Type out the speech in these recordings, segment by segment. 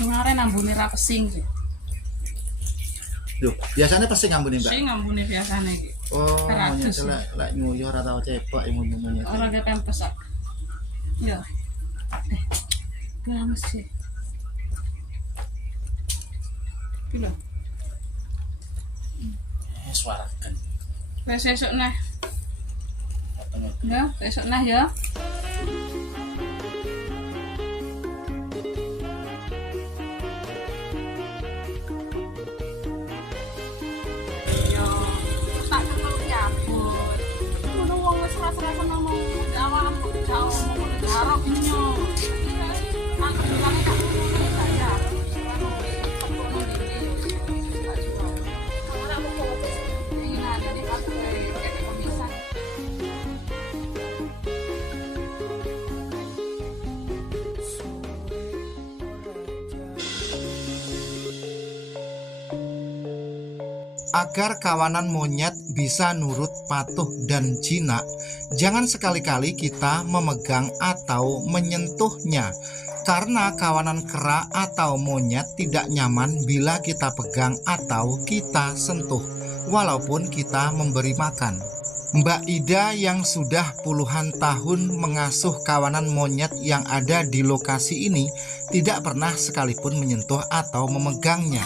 Kemarin ambune ra pesing sih. Loh, biasanya pasti ngambune, Mbak. Sing ambune biasane iki. Oh, monyet Keratus. lek nguyuh ora tau cepok monyet. Ora ke pempes ah. Ya. Games sih. Lho, Suarakan. wes esuk neh. Ya, esuk neh ya. Yo, tak ketemu nyabut. Ngono wong wis rasa-rasa ngomong awakmu kok jauh ngomong jarok nyo. Aku bilang tak ngomong ya. Agar kawanan monyet bisa nurut, patuh, dan jinak, jangan sekali-kali kita memegang atau menyentuhnya. Karena kawanan kera atau monyet tidak nyaman bila kita pegang atau kita sentuh, walaupun kita memberi makan. Mbak Ida yang sudah puluhan tahun mengasuh kawanan monyet yang ada di lokasi ini tidak pernah sekalipun menyentuh atau memegangnya.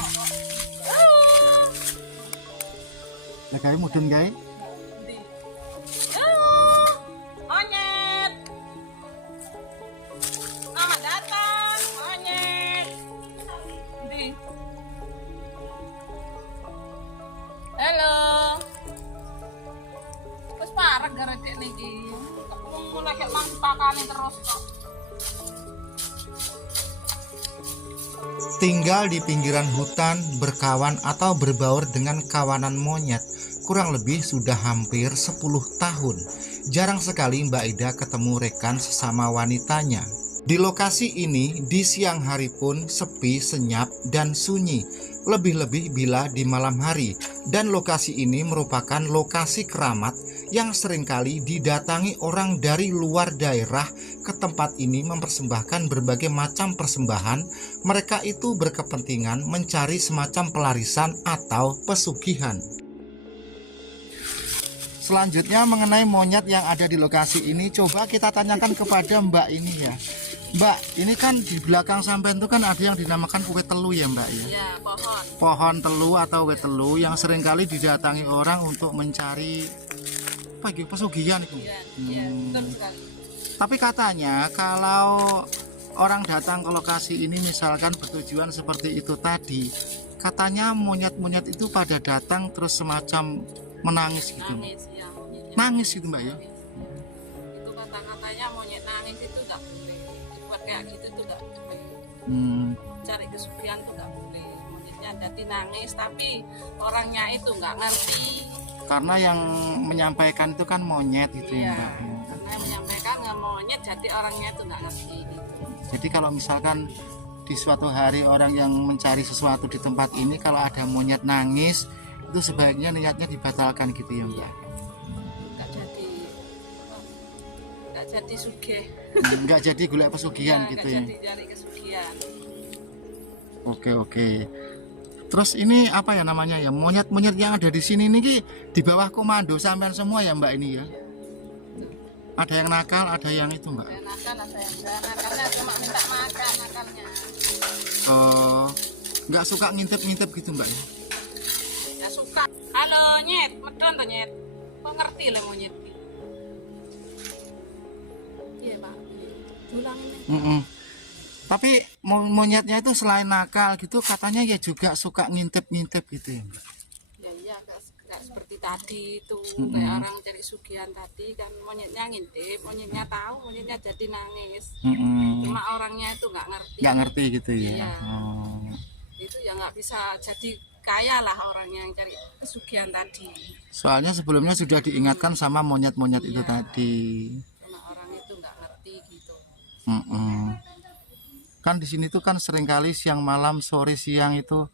Lah gawe mudun gawe. Monyet. Selamat datang, monyet. Ndi? Halo. Wes parek gara dek niki. Wong mulai kek mangkakane terus kok. Tinggal di pinggiran hutan, berkawan atau berbaur dengan kawanan monyet kurang lebih sudah hampir 10 tahun. Jarang sekali Mbak Ida ketemu rekan sesama wanitanya. Di lokasi ini di siang hari pun sepi, senyap, dan sunyi, lebih-lebih bila di malam hari. Dan lokasi ini merupakan lokasi keramat yang seringkali didatangi orang dari luar daerah ke tempat ini mempersembahkan berbagai macam persembahan. Mereka itu berkepentingan mencari semacam pelarisan atau pesugihan. Selanjutnya mengenai monyet yang ada di lokasi ini, coba kita tanyakan kepada Mbak ini ya. Mbak, ini kan di belakang sampean itu kan ada yang dinamakan kue telu ya Mbak ya? Ya, pohon. Pohon telu atau kue telu yang seringkali didatangi orang untuk mencari apa gitu, pesugihan itu. Iya, betul sekali. Tapi katanya kalau orang datang ke lokasi ini misalkan bertujuan seperti itu tadi, katanya monyet-monyet itu pada datang terus semacam menangis gitu. Nangis ya, monyetnya. Nangis gitu Mbak ya? Itu kata-katanya monyet nangis itu enggak boleh. Dibuat kayak gitu tuh enggak boleh. Cari kesugihan tuh enggak boleh. Monyetnya jadi nangis tapi orangnya itu enggak ngerti. Karena yang menyampaikan itu kan monyet gitu ya Iya, Mbak. karena yang menyampaikan nggak monyet jadi orangnya itu nggak ngerti gitu. Jadi kalau misalkan di suatu hari orang yang mencari sesuatu di tempat ini kalau ada monyet nangis, itu sebaiknya niatnya dibatalkan gitu ya Mbak. Nggak jadi sugih. Nggak jadi golek pesugihan Nggak gitu ya. jadi cari kesugihan. Oke. Terus ini apa ya namanya ya, monyet-monyet yang ada di sini nih di bawah komando sampean semua ya Mbak ini ya? Ada yang nakal, ada yang itu Mbak? Ada nakal, ada yang enggak. Nakalnya cuma minta makan nakalnya. Oh, nggak suka ngintip-ngintip gitu Mbak ya? Nggak suka. Halo nyet, medon tuh nyet. Kok ngerti lah monyet? Iya Pak. Ulang ini. Tapi monyetnya itu selain nakal gitu katanya ya juga suka ngintip-ngintip gitu ya Mbak? Ya iya nggak seperti tadi itu kayak orang cari sugihan tadi kan monyetnya ngintip, monyetnya tahu, monyetnya jadi nangis. Cuma orangnya itu nggak ngerti. Nggak ngerti gitu ya? Iya. Itu ya nggak bisa jadi kaya lah orangnya yang cari kesugihan tadi. Soalnya sebelumnya sudah diingatkan sama monyet-monyet itu tadi. Cuma orang itu nggak ngerti gitu. Kan di sini tuh kan seringkali siang malam, sore siang itu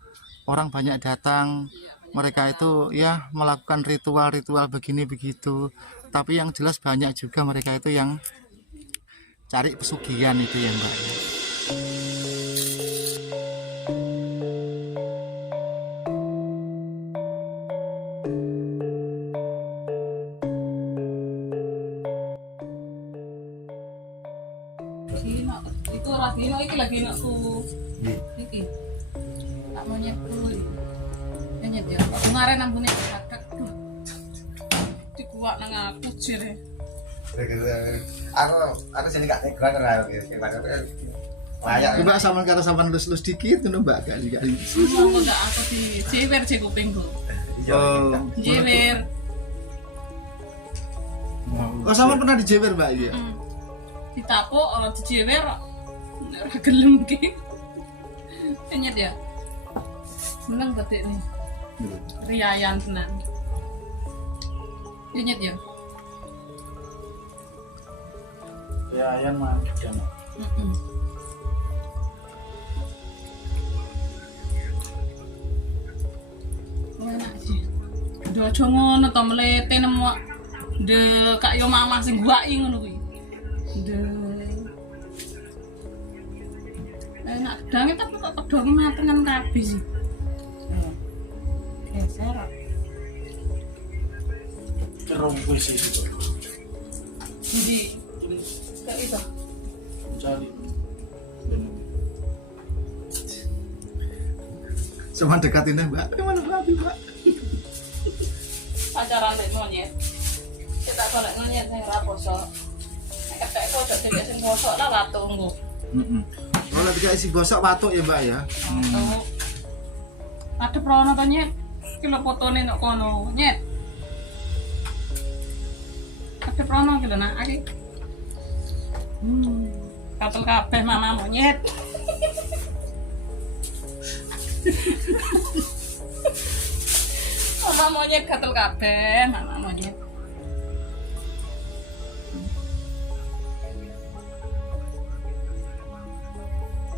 orang banyak datang. Mereka itu ya melakukan ritual-ritual begini begitu. Tapi yang jelas banyak juga mereka itu yang cari pesugihan itu ya Mbak. Itu lagi lagi aku. Nggih. Iki. Tak monyetku. Nyet ya. Kemarin ambune kakak. Dikuak nang aku jere. Aku sini gak tega karo layak. Mbak sampean kata sampean lus-lus dikit ngono Mbak gak kali. Monggo gak aku di jewer je kupingku. Oh. Jewer. Oh, sampean pernah dijewer Mbak ya? Ditapuk ora dijewer ora gelem ki. Nyet ya. Seneng betik nih. Riayan tenan. Nyet ya. Ya, yang mana? Enak sih. Do aja ngono to mlete nemu de kak yo mamah sing guaki ngono kuwi. De. Enak dange tapi kok kedonge matengan kabeh sih. Geser. Kerumpul sih itu. Jadi kayak itu. Cari. Sama dekatinnya Mbak. Gimana Mbak? Pacaran nek monyet. Kita golek monyet sing ora poso. Nek ketek pojok dhewe sing poso lah watu nggo. Heeh. Oh, lagi isi gosok watuk ya Mbak ya. Tuh. Ada prono to nyet. Iki lho fotone nek kono, nyet. Ada prono ki lho nak iki. Katel kabeh mama monyet. Mama monyet katel kabeh, mama monyet.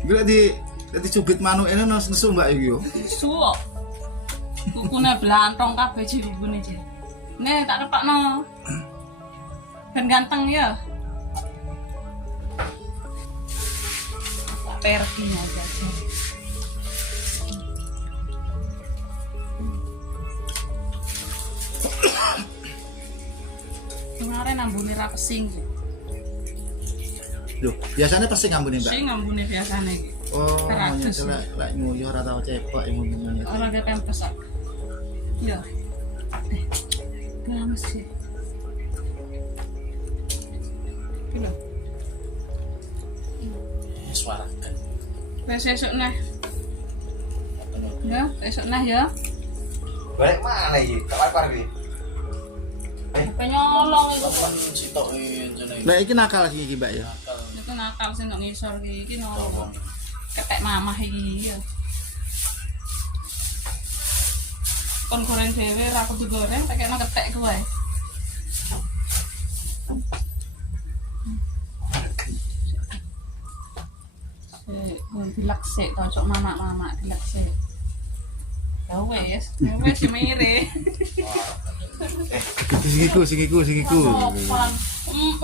Gue di cubit manuk ini nesu Mbak iki yo. Suwo. Kukune blantong kabeh jibune je. Nih tak repakno. Ben ganteng ya. Tak pergi aja. Kemarin ambune ra pesing. Loh, biasanya pasti ngambune Mbak. Sing ambune biasane iki. Oh, Teratus. lek nguyu ora tau cepok yang ngomongnya. Ora ada pempes ah. Ya. Games sih. Kilo. Suara kan. Wes esuk neh. Ya, esuk neh ya. Balik mana iki? Kawar iki. Penyolong itu. Kapan sitokin jenenge. Lah iki nakal iki Mbak ya. Nakal. Itu nakal sing nang ngisor iki nolong. Tolong. Ketek mamah iki ya. Kon goreng dhewe ra kudu goreng, tak kena ketek kuwe. Dilaksik to sok mama dilaksik. Ya wes mire. Singiku. Sopan.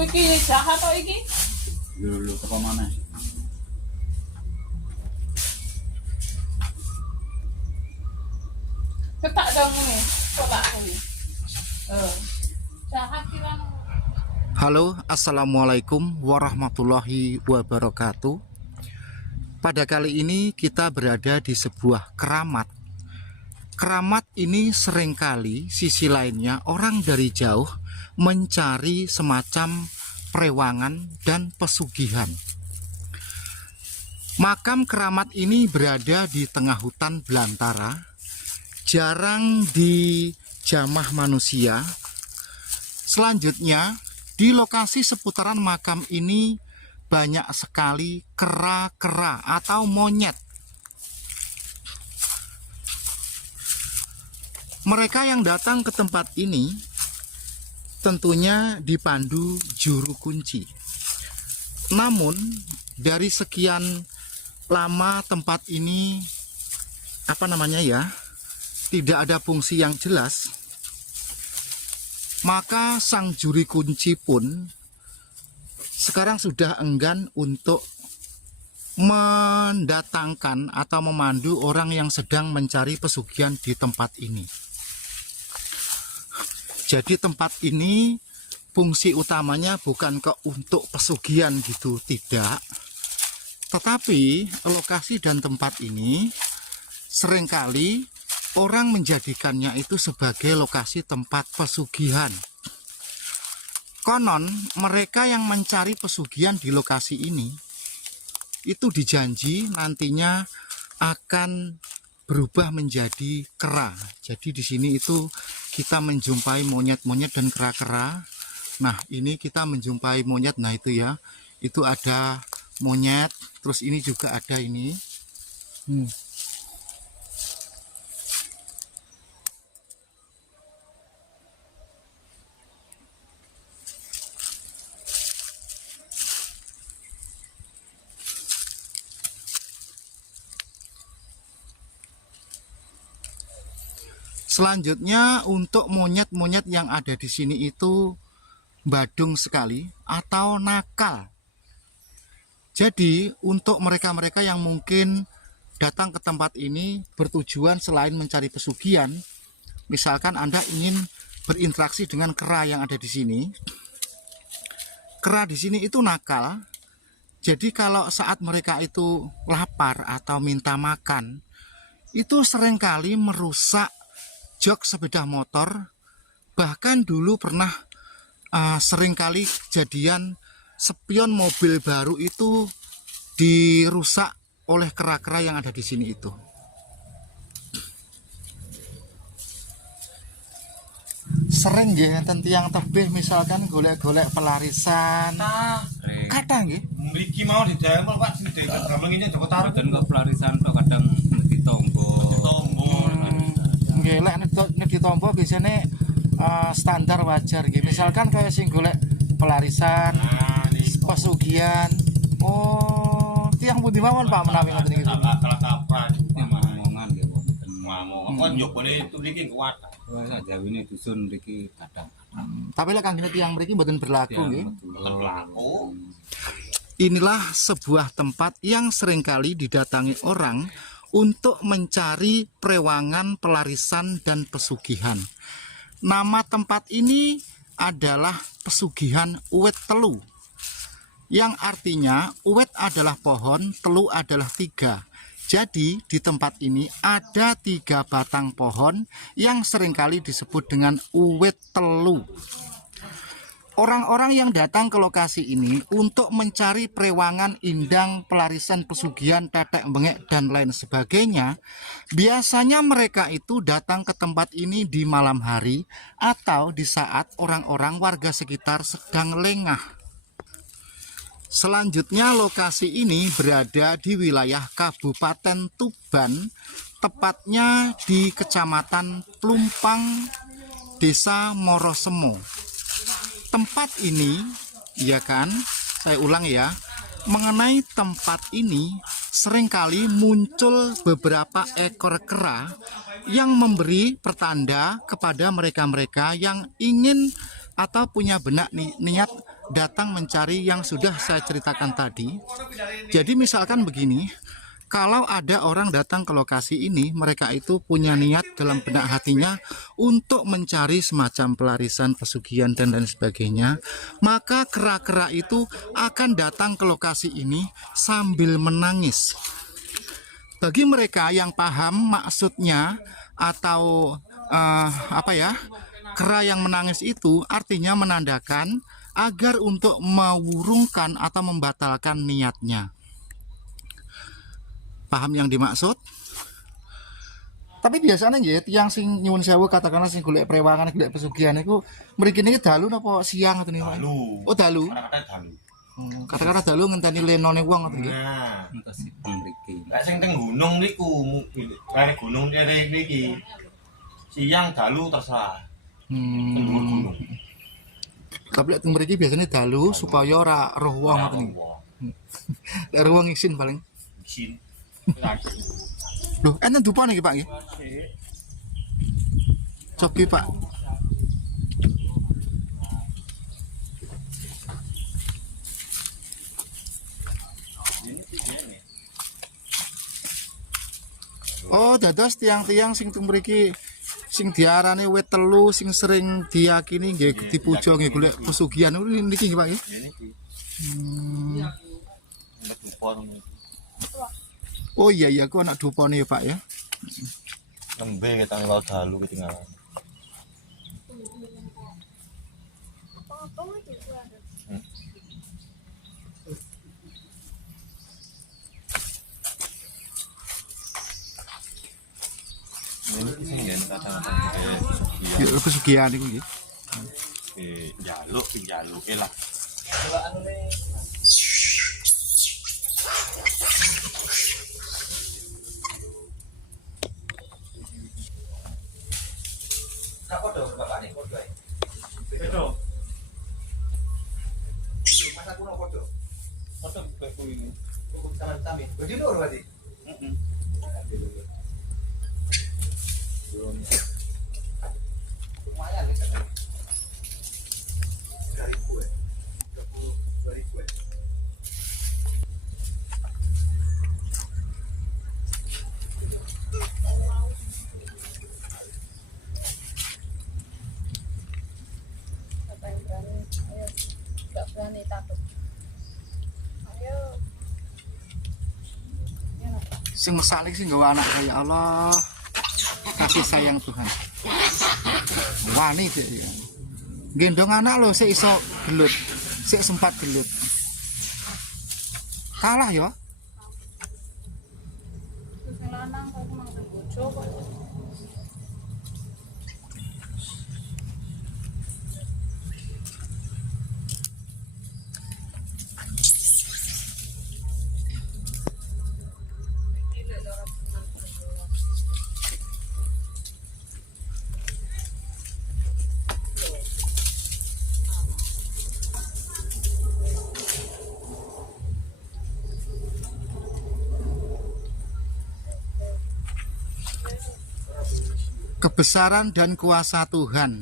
Iki jahat to iki. Lho apa mana? Ketak dong nih. Coba ini. Jahat kira. Halo, assalamualaikum warahmatullahi wabarakatuh. Pada kali ini kita berada di sebuah keramat. Keramat ini seringkali sisi lainnya orang dari jauh mencari semacam perewangan dan pesugihan. Makam keramat ini berada di tengah hutan belantara, jarang dijamah manusia. Selanjutnya, di lokasi seputaran makam ini banyak sekali kera-kera atau monyet. Mereka yang datang ke tempat ini tentunya dipandu juru kunci. Namun dari sekian lama tempat ini tidak ada fungsi yang jelas, maka sang juru kunci pun sekarang sudah enggan untuk mendatangkan atau memandu orang yang sedang mencari pesugihan di tempat ini. Jadi tempat ini fungsi utamanya bukan untuk pesugihan gitu, tidak. Tetapi lokasi dan tempat ini seringkali orang menjadikannya itu sebagai lokasi tempat pesugihan. Konon mereka yang mencari pesugihan di lokasi ini itu dijanji nantinya akan berubah menjadi kera. Jadi di sini itu kita menjumpai monyet-monyet dan kera-kera. Nah, ini kita menjumpai monyet. Nah, itu ya. Itu ada monyet, terus ini juga ada ini. Selanjutnya untuk monyet-monyet yang ada di sini itu badung sekali atau nakal. Jadi untuk mereka-mereka yang mungkin datang ke tempat ini bertujuan selain mencari pesugihan, misalkan Anda ingin berinteraksi dengan kera yang ada di sini. Kera di sini itu nakal. Jadi kalau saat mereka itu lapar atau minta makan, itu seringkali merusak jok sepeda motor. Bahkan dulu pernah seringkali kejadian spion mobil baru itu dirusak oleh kera-kera yang ada di sini itu. Sering ya enten tiyang tebih misalkan golek-golek pelarisan. Kadang nggih. Mriki mau didamel Pak sing damel ngene Joko Taruk. Kadang kok pelarisan to kadang ditombo. Nggih, lek nek ditompo biasanya standar wajar nggih. Misalkan kayak sing golek pelarisan, pesugihan. Oh, tiyang pundi mawon Pak menawi ngoten iki. Salah kapan. Ngomongan nggih kok. Ngomong kon njogone itu iki kuat. Wah, jawine dusun mriki kadang. Tapi lek kanggene tiyang mriki mboten berlaku nggih. Berlaku. Inilah sebuah tempat yang seringkali didatangi orang untuk mencari perewangan, pelarisan, dan pesugihan. Nama tempat ini adalah Pesugihan Uwet Telu, yang artinya uwet adalah pohon, telu adalah 3. Jadi di tempat ini ada 3 batang pohon yang seringkali disebut dengan uwet telu. Orang-orang yang datang ke lokasi ini untuk mencari perewangan, indang, pelarisan, pesugihan, tetek, bengek, dan lain sebagainya, biasanya mereka itu datang ke tempat ini di malam hari atau di saat orang-orang warga sekitar sedang lengah. Selanjutnya lokasi ini berada di wilayah Kabupaten Tuban, tepatnya di Kecamatan Plumpang, Desa Morosemo. Tempat ini, ya kan, saya ulang ya, mengenai tempat ini seringkali muncul beberapa ekor kera yang memberi pertanda kepada mereka-mereka yang ingin atau punya benak niat datang mencari yang sudah saya ceritakan tadi. Jadi misalkan begini, kalau ada orang datang ke lokasi ini, mereka itu punya niat dalam benak hatinya untuk mencari semacam pelarisan, pesugihan, dan lain sebagainya, maka kera-kera itu akan datang ke lokasi ini sambil menangis. Bagi mereka yang paham maksudnya atau kera yang menangis itu artinya menandakan agar untuk mewurungkan atau membatalkan niatnya. Paham yang dimaksud? Tapi biasanya nggih tiyang sing nyuwun sewu katakanlah sing golek prewangan, golek pesugihan niku mriki niki dalu napa siang ngoten niku? Dalu. Oh, dalu. Kata-kata dalu. Kata-kata dalu ngenteni lenone wong ngoten nggih. Nah, Entas mriki. lek sing teng gunung niku, lek gunung kene iki siang dalu terserah. Teng dhuwur gunung. Tapi lek teng mriki biasanya dalu supaya ora roh wong ngoten niku. Lek roh wong isin paling. Isin. Loh, enten dupa niki Pak nggih? Cobi Pak. Oh, dados tiang-tiang sing teng mriki sing diarani wit telu sing sering diyakini nggih dipuja nggih golek pesugihan niki nggih Pak nggih. Niki. Oh iya iya, aku anak dupo nih Pak ya. Nembe kita ngelaut dalu ketinggalan. Ini sing ngene kadang-kadang Ya pesugihan iku nggih. jaluk lah. Apa dong bapak nih kodoh? Betul. Masa kuno kodoh. Masa beku ini. Cukup sama-sama. Bagi lur berarti. Lumayan nih kan. 3.000 ya. 32.000 ya. Nggak berani takut. Ayo. Sing mesalik sing nggawa anak kayak Allah. Kasih sayang Tuhan. Wani sih ya. Gendong anak lo sik iso gelut. Sik sempat gelut. Kalah ya. Terus yang lanang kok mang bojo kok. Kebesaran dan kuasa Tuhan.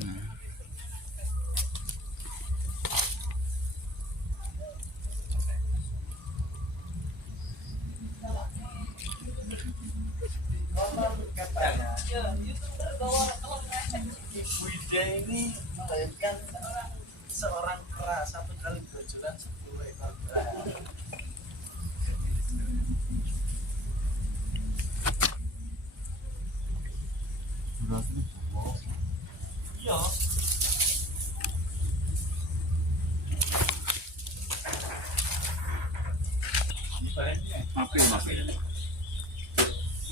Ibu Ida ini melahirkan seorang kera 1 kali bojolan 10 ekor kera. Iya.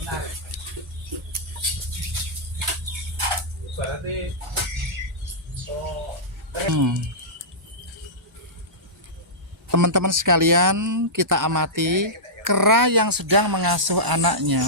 Menarik. Berarti Teman-teman sekalian, kita amati kera yang sedang mengasuh anaknya.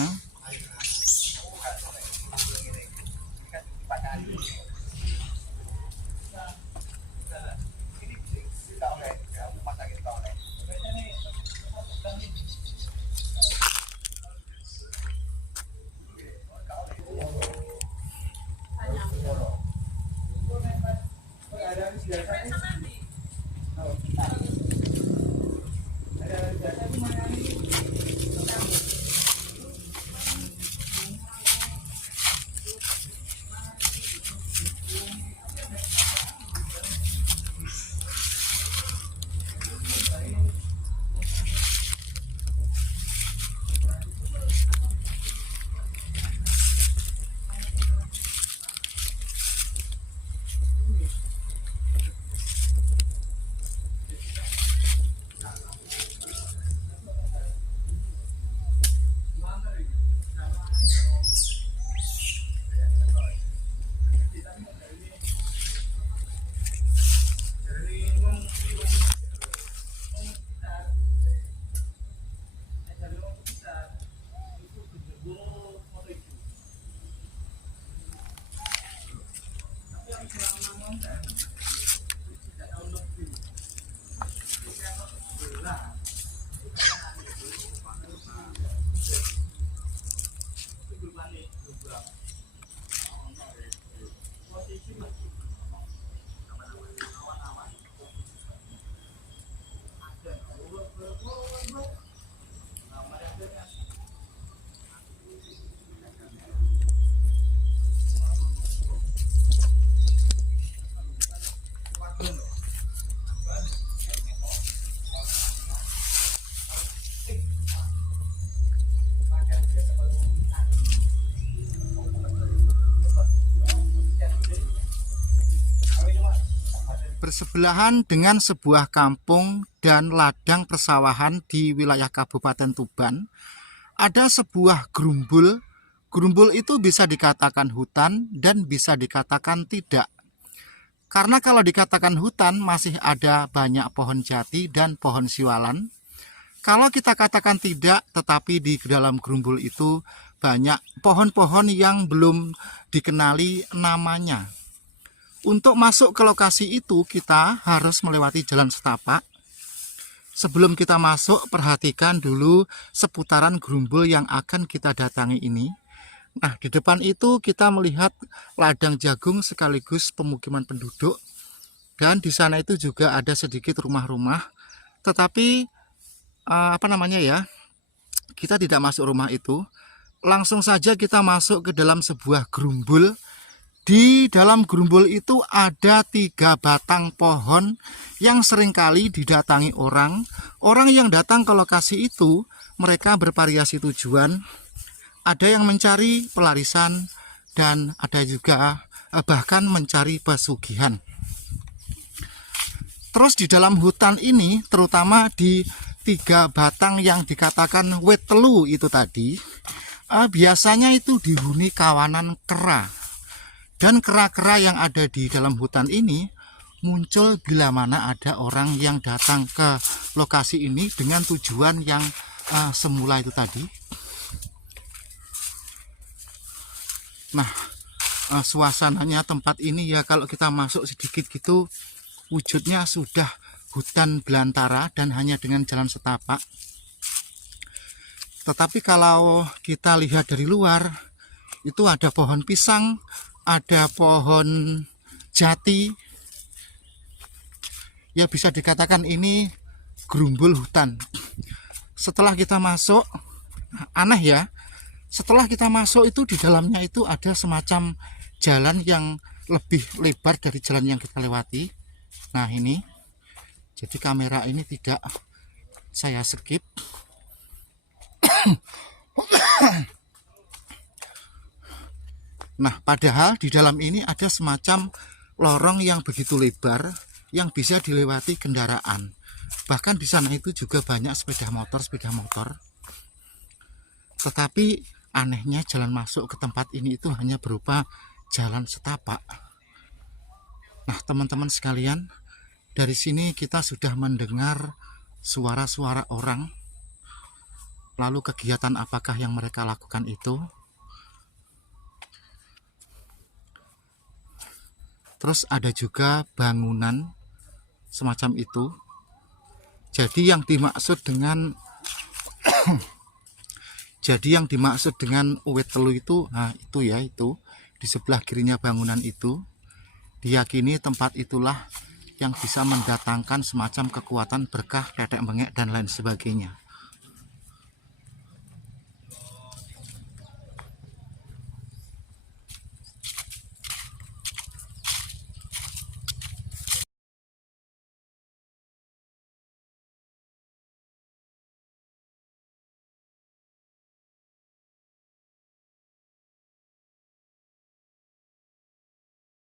Bersebelahan dengan sebuah kampung dan ladang persawahan di wilayah Kabupaten Tuban, ada sebuah grumbul. Grumbul itu bisa dikatakan hutan dan bisa dikatakan tidak. Karena kalau dikatakan hutan masih ada banyak pohon jati dan pohon siwalan. Kalau kita katakan tidak, tetapi di dalam grumbul itu banyak pohon-pohon yang belum dikenali namanya. Untuk masuk ke lokasi itu kita harus melewati jalan setapak. Sebelum kita masuk, perhatikan dulu seputaran grumbul yang akan kita datangi ini. Nah, di depan itu kita melihat ladang jagung sekaligus pemukiman penduduk. Dan di sana itu juga ada sedikit rumah-rumah. Tetapi kita tidak masuk rumah itu. Langsung saja kita masuk ke dalam sebuah grumbul. Di dalam grumbul itu ada 3 batang pohon yang seringkali didatangi orang. Orang yang datang ke lokasi itu, mereka bervariasi tujuan. Ada yang mencari pelarisan dan ada juga bahkan mencari pesugihan. Terus di dalam hutan ini, terutama di 3 batang yang dikatakan wit telu itu tadi, biasanya itu dihuni kawanan kera. Dan kera-kera yang ada di dalam hutan ini muncul bila mana ada orang yang datang ke lokasi ini dengan tujuan yang semula itu tadi. Nah, suasananya tempat ini ya kalau kita masuk sedikit gitu, wujudnya sudah hutan belantara dan hanya dengan jalan setapak. Tetapi kalau kita lihat dari luar, itu ada pohon pisang, ada pohon jati. Ya bisa dikatakan ini grumbul hutan. Setelah kita masuk, aneh ya, setelah kita masuk itu di dalamnya itu ada semacam jalan yang lebih lebar dari jalan yang kita lewati. Nah ini, jadi kamera ini tidak saya skip. Nah, padahal di dalam ini ada semacam lorong yang begitu lebar yang bisa dilewati kendaraan. Bahkan di sana itu juga banyak sepeda motor. Tetapi anehnya jalan masuk ke tempat ini itu hanya berupa jalan setapak. Nah, teman-teman sekalian, dari sini kita sudah mendengar suara-suara orang. Lalu kegiatan apakah yang mereka lakukan itu? Terus ada juga bangunan semacam itu. Jadi yang dimaksud dengan uwit telu itu, nah itu ya, itu di sebelah kirinya bangunan itu. Diyakini tempat itulah yang bisa mendatangkan semacam kekuatan berkah, tetek bengek dan lain sebagainya.